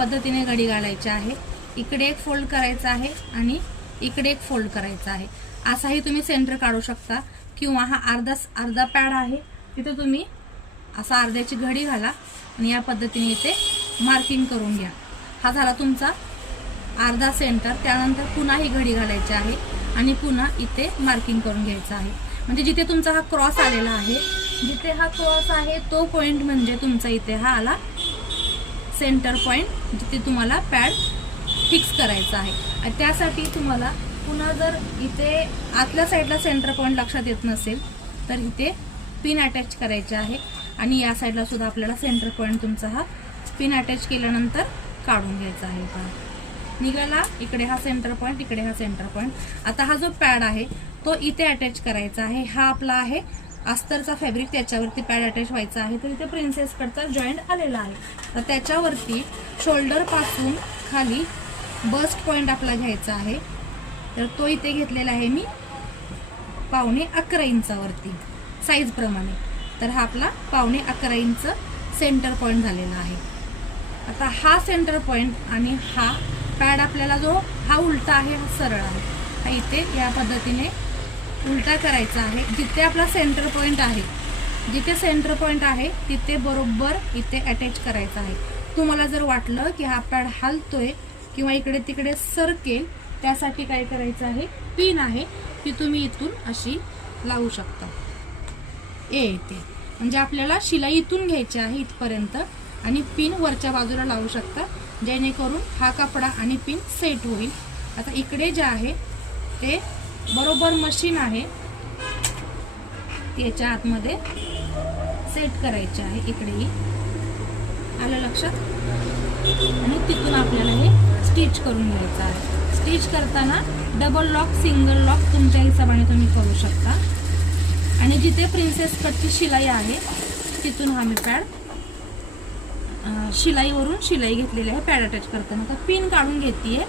पद्धतीने घडी घालायची आहे। इकडे एक फोल्ड करायचा आहे आणि इकडे एक फोल्ड करायचा आहे। असाही तुम्ही सेंटर काढू शकता किंवा हा अर्धा पॅड आहे तिथे तुम्ही असा अर्ध्याची घडी घाला आणि या पद्धतीने इथे मार्किंग करून घ्या। हा झाला तुमचा अर्धा सेंटर। त्यानंतर पुन्हा ही घडी घालायची आहे आणि पुन्हा इथे मार्किंग करून घ्यायचं आहे। म्हणजे जिथे तुमचा हा क्रॉस आलेला आहे, जिथे हा क्रॉस आहे तो पॉइंट म्हणजे तुमचा इथे हा आला सेंटर पॉइंट, जिथे तुम्हाला पॅड फिक्स करायचा आहे। आणि त्यासाठी तुम्हाला पुन्हा जर इथे आतल्या साईडला सेंटर पॉइंट लक्षात येत नसेल तर इथे पिन अटॅच करायचे आहे आणि या साईडला सुद्धा आपल्याला सेंटर पॉइंट तुमचा हा पिन अटॅच केल्यानंतर काढून घ्यायचा आहे। पहा निघाला, इकडे हा सेंटर पॉइंट, इकडे हा सेंटर पॉइंट। आता हा जो पॅड आहे तो इथे अटॅच करायचा आहे। हा आपला आहे अस्तरचा फॅब्रिक, त्याच्यावरती पॅड अटॅच व्हायचा आहे। तर इथे प्रिन्सेस कटचा जॉईंट आलेला आहे। तर त्याच्यावरती शोल्डर पासून खाली बस्ट पॉइंट आपला घ्यायचा आहे। तर तो इथे घेतलेला आहे मी 11.25 इंचावरती साईज प्रमाणे। तर हा आपला 11.25 इंच सेंटर पॉइंट झालेला आहे। आता हा सेंटर पॉइंट आणि हा पॅड आपल्याला जो हा उलटा आहे हा सरळ आहे, हा इथे या पद्धतीने उलटा करायचा आहे। जिथे आपला सेंटर पॉइंट आहे, जिथे सेंटर पॉइंट आहे तिथे बरोबर इथे अटॅच करायचा आहे। तुम्हाला जर वाटलं की हा पॅड हलतोय किंवा इकडे तिकडे सरकेल, त्यासाठी काय करायचं आहे, पिन आहे ती तुम्ही इथून अशी लावू शकता येते। म्हणजे आपल्याला शिलाई इथून घ्यायची आहे इथपर्यंत आणि पिन वरच्या बाजूला लावू शकता, जेणेकरून हा कपडा आणि पिन सेट होईल। आता इकडे जे आहे ते बरोबर मशीन आहे त्याच्या आतमध्ये सेट करायचे आहे। इकडेही आलं लक्षात, आणि तिथून आपल्याला हे स्टिच करून घ्यायचं आहे। स्टिच करताना डबल लॉक सिंगल लॉक तुमच्या हिशोबाने तुम्ही करू शकता। आणि जिथे प्रिन्सेस कटची शिलाई आहे तिथून हा मी पॅड शिलाईवरून शिलाई घेतलेली आहे पॅड अटॅच करताना। तर पिन काढून घेतेय।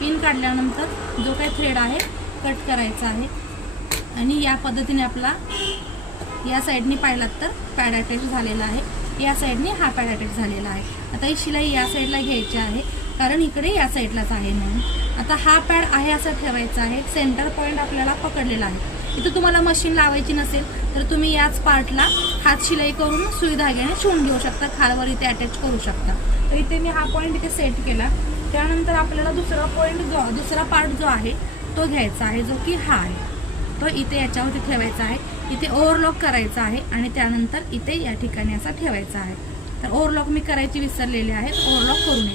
पिन काढल्यानंतर जो काही थ्रेड आहे कट करायचा आहे आणि या पद्धतीने आपला या साईडने पाहिलात तर पॅड अटॅच झालेला आहे, या साईडने हा पॅड अटॅच झालेला आहे। आता ही शिलाई या साईडला घ्यायची आहे कारण इकडे या साईडलाच आहे म्हणून। आता हा पॅड आहे असा ठेवायचा आहे। सेंटर पॉइंट आपल्याला पकडलेला आहे। इथे तुम्हाला मशीन लावायची नसेल तर तुम्ही याच पार्टला हात शिलाई करून सुई धाग्याने शिवून घेऊ शकता, खालवर इथे अटॅच करू शकता। तर इथे मी हा पॉइंट इथे सेट केला। त्यानंतर आपल्याला दुसरा पार्ट जो आहे तो घ्यायचा आहे, जो की हा आहे, तो इथे याच्यावरती ठेवायचा आहे। इथे ओव्हरलॉक करायचा आहे आणि त्यानंतर इथे या ठिकाणी असा ठेवायचा आहे। तर ओव्हरलॉक मी करायची विसरलेली आहे, ओव्हरलॉक करून